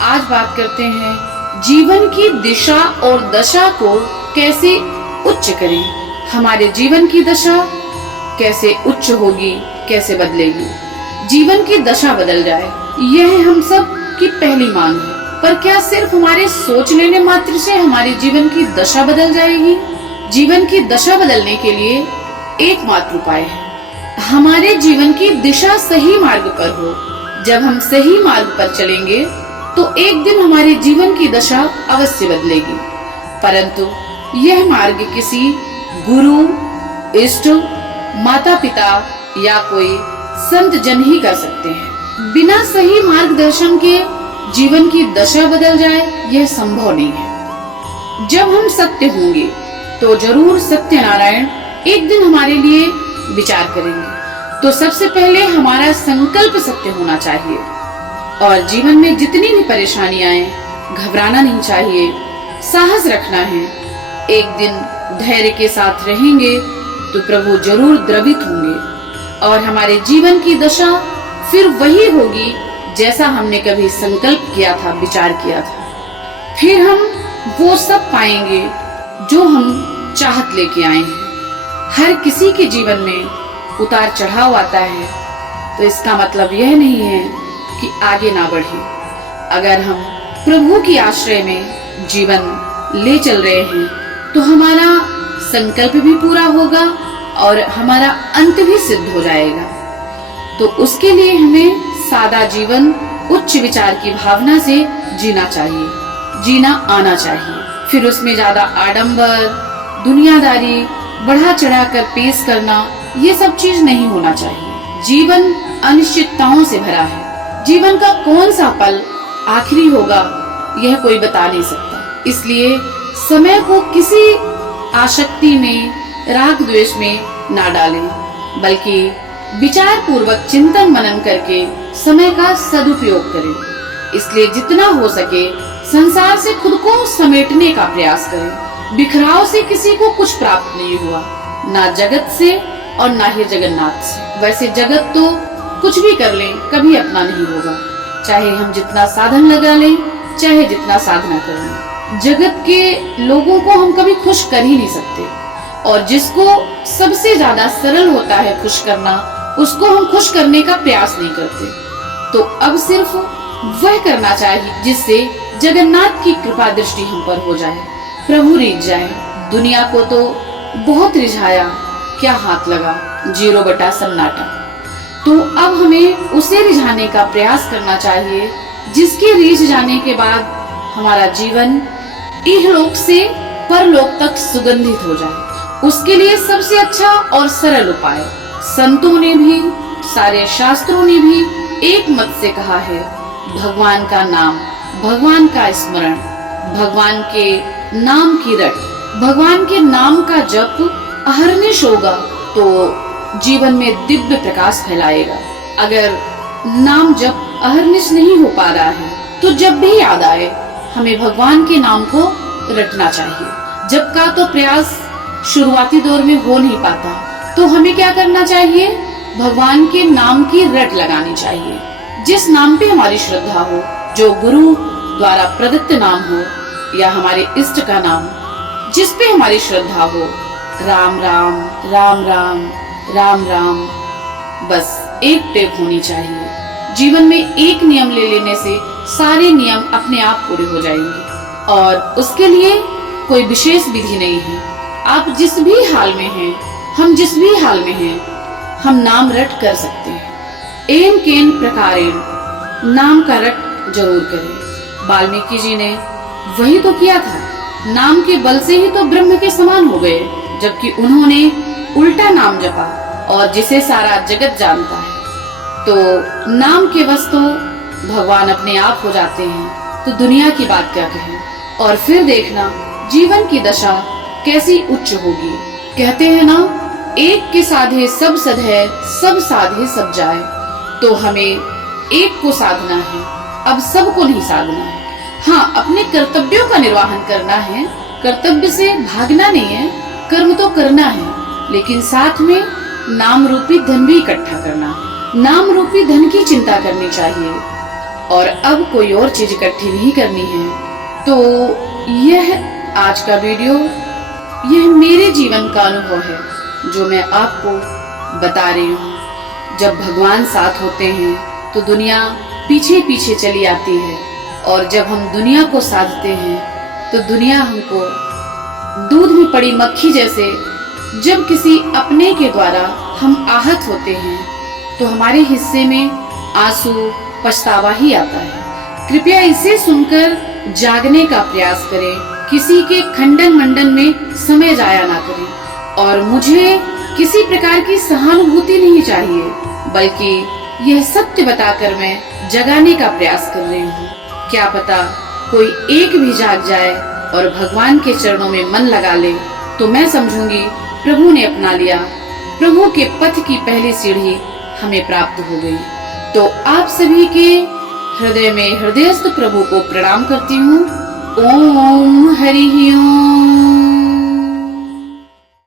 आज बात करते हैं जीवन की दिशा और दशा को कैसे उच्च करें। हमारे जीवन की दशा कैसे उच्च होगी, कैसे बदलेगी। जीवन की दशा बदल जाए, यह हम सब की पहली मांग है। पर क्या सिर्फ हमारे सोच लेने मात्र से हमारे जीवन की दशा बदल जाएगी? जीवन की दशा बदलने के लिए एकमात्र उपाय है, हमारे जीवन की दिशा सही मार्ग पर हो। जब हम सही मार्ग पर चलेंगे तो एक दिन हमारे जीवन की दशा अवश्य बदलेगी। परंतु यह मार्ग किसी गुरु, इष्ट, माता पिता या कोई संत जन ही कर सकते हैं। बिना सही मार्गदर्शन के जीवन की दशा बदल जाए, यह संभव नहीं है। जब हम सत्य होंगे तो जरूर सत्यनारायण एक दिन हमारे लिए विचार करेंगे। तो सबसे पहले हमारा संकल्प सत्य होना चाहिए और जीवन में जितनी भी परेशानियां आए, घबराना नहीं चाहिए, साहस रखना है। एक दिन धैर्य के साथ रहेंगे तो प्रभु जरूर द्रवित होंगे और हमारे जीवन की दशा फिर वही होगी जैसा हमने कभी संकल्प किया था, विचार किया था। फिर हम वो सब पाएंगे जो हम चाहत लेके आए हैं। हर किसी के जीवन में उतार चढ़ाव आता है, तो इसका मतलब यह नहीं है कि आगे ना बढ़े। अगर हम प्रभु की आश्रय में जीवन ले चल रहे हैं तो हमारा संकल्प भी पूरा होगा और हमारा अंत भी सिद्ध हो जाएगा। तो उसके लिए हमें सादा जीवन उच्च विचार की भावना से जीना चाहिए, जीना आना चाहिए। फिर उसमें ज्यादा आडंबर, दुनियादारी, बढ़ा चढ़ा कर पेश करना, ये सब चीज नहीं होना चाहिए। जीवन अनिश्चितताओं से भरा है। जीवन का कौन सा पल आखिरी होगा, यह कोई बता नहीं सकता। इसलिए समय को किसी आसक्ति में, राग द्वेष में ना डालें, बल्कि विचार पूर्वक चिंतन मनन करके समय का सदुपयोग करें। इसलिए जितना हो सके संसार से खुद को समेटने का प्रयास करें। बिखराव से किसी को कुछ प्राप्त नहीं हुआ, ना जगत से और ना ही जगन्नाथ से। वैसे जगत तो कुछ भी कर लें, कभी अपना नहीं होगा। चाहे हम जितना साधन लगा लें, चाहे जितना साधना कर लें, जगत के लोगों को हम कभी खुश कर ही नहीं सकते। और जिसको सबसे ज्यादा सरल होता है खुश करना, उसको हम खुश करने का प्रयास नहीं करते। तो अब सिर्फ वह करना चाहिए जिससे जगन्नाथ की कृपा दृष्टि हम पर हो जाए, प्रभु रिझ जाए। दुनिया को तो बहुत रिझाया, क्या हाथ लगा, 0 सन्नाटा। तो अब हमें उसे रिझाने का प्रयास करना चाहिए जिसके रिझ जाने के बाद हमारा जीवन इहलोक से परलोक तक सुगंधित हो जाए। उसके लिए सबसे अच्छा और सरल उपाय, संतों ने भी, सारे शास्त्रों ने भी एक मत से कहा है, भगवान का नाम, भगवान का स्मरण, भगवान के नाम की रट। भगवान के नाम का जप अहर्निश होगा तो जीवन में दिव्य प्रकाश फैलाएगा। अगर नाम जप अहर्निश नहीं हो पा रहा है तो जब भी याद आए हमें भगवान के नाम को रटना चाहिए। जप का तो प्रयास शुरुआती दौर में हो नहीं पाता, तो हमें क्या करना चाहिए, भगवान के नाम की रट लगानी चाहिए। जिस नाम पे हमारी श्रद्धा हो, जो गुरु द्वारा प्रदत्त नाम हो या हमारे इष्ट का नाम, जिस पे हमारी श्रद्धा हो, राम राम, राम राम, राम राम, बस एक टेप होनी चाहिए। जीवन में एक नियम ले लेने से सारे नियम अपने आप पूरे हो जाएंगे और उसके लिए कोई विशेष विधि नहीं है। आप जिस भी हाल में हैं, हम जिस भी हाल में हैं, हम नाम रट कर सकते हैं। एन केन प्रकारेण नाम का रट जरूर करें। वाल्मीकि जी ने वही तो किया था, नाम के बल से ही तो ब्रह्म के समान हो गए, जबकि उन्होंने उल्टा नाम जपा और जिसे सारा जगत जानता है। तो नाम के वश तो भगवान अपने आप हो जाते हैं, तो दुनिया की बात क्या कहें। और फिर देखना जीवन की दशा कैसी उच्च होगी। कहते हैं ना, एक के साधे सब सधे, सब साधे सब जाए। तो हमें एक को साधना है, अब सबको नहीं साधना है। हाँ, अपने कर्तव्यों का निर्वहन करना है, कर्तव्य से भागना नहीं है, कर्म तो करना है, लेकिन साथ में नाम रूपी धन भी इकट्ठा करना है। नाम रूपी धन की चिंता करनी चाहिए। और अब कोई और चीज इकट्ठी नहीं करनी है। तो यह आज का वीडियो, यह मेरे जीवन का अनुभव है जो मैं आपको बता रही हूँ। जब भगवान साथ होते हैं तो दुनिया पीछे पीछे चली आती है, और जब हम दुनिया को साधते हैं तो दुनिया हमको दूध में पड़ी मक्खी जैसे, जब किसी अपने के द्वारा हम आहत होते हैं तो हमारे हिस्से में आंसू, पछतावा ही आता है। कृपया इसे सुनकर जागने का प्रयास करें, किसी के खंडन मंडन में समय जाया ना करें। और मुझे किसी प्रकार की सहानुभूति नहीं चाहिए, बल्कि यह सत्य बताकर मैं जगाने का प्रयास कर रही हूँ। क्या पता कोई एक भी जाग जाए और भगवान के चरणों में मन लगा ले, तो मैं समझूंगी प्रभु ने अपना लिया, प्रभु के पथ की पहली सीढ़ी हमें प्राप्त हो गई। तो आप सभी के हृदय में हृदयस्थ प्रभु को प्रणाम करती हूँ। ओम हरि ओम।